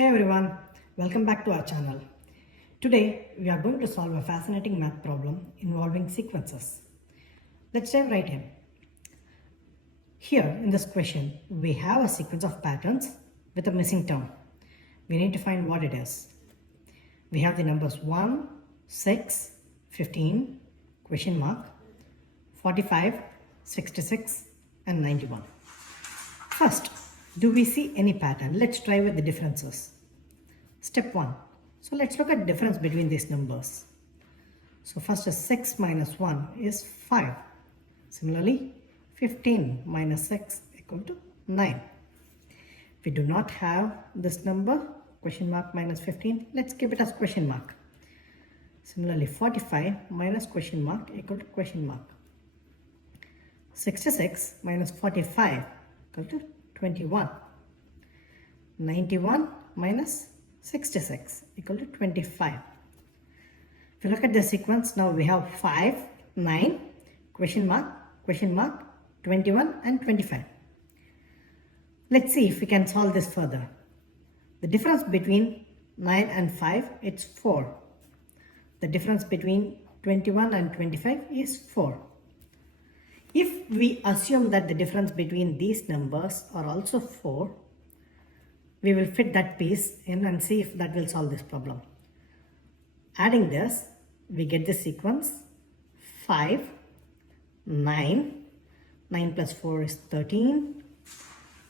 Hey everyone, welcome back to our channel. Today we are going to solve a fascinating math problem involving sequences. Let's dive right in. Here in this question, we have a sequence of patterns with a missing term. We need to find what it is. We have the numbers 1, 6, 15, question mark, 45, 66 and 91. First, do we see any pattern? Let's try with the differences. Step 1. So let's look at the difference between these numbers. So first is 6 minus 1 is 5. Similarly, 15 minus 6 equal to 9. We do not have this number, question mark minus 15. Let's keep it as question mark. Similarly, 45 minus question mark equal to question mark. 66 minus 45 equal to 21. 91 minus 66 equal to 25. If you look at the sequence, now we have 5, 9, question mark, 21 and 25. Let's see if we can solve this further. The difference between 9 and 5, it's 4. The difference between 21 and 25 is 4. If we assume that the difference between these numbers are also 4, we will fit that piece in and see if that will solve this problem. Adding this, we get the sequence 5, 9, 9 plus 4 is 13,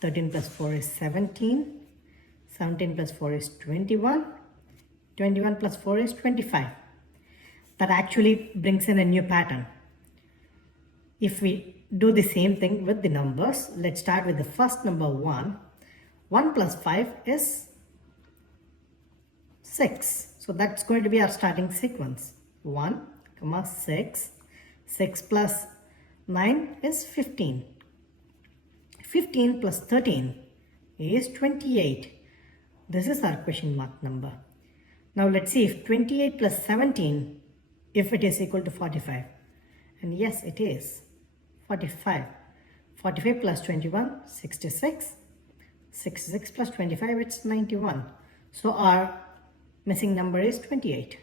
13 plus 4 is 17, 17 plus 4 is 21, 21 plus 4 is 25. That actually brings in a new pattern. If we do the same thing with the numbers, let's start with the first number 1. 1 plus 5 is 6. So that's going to be our starting sequence. 1, 6. 6 plus 9 is 15. 15 plus 13 is 28. This is our question mark number. Now let's see if 28 plus 17, if it is equal to 45. And yes, it is. 45. 45 plus 21, 66. 66 plus 25, it's 91. So our missing number is 28.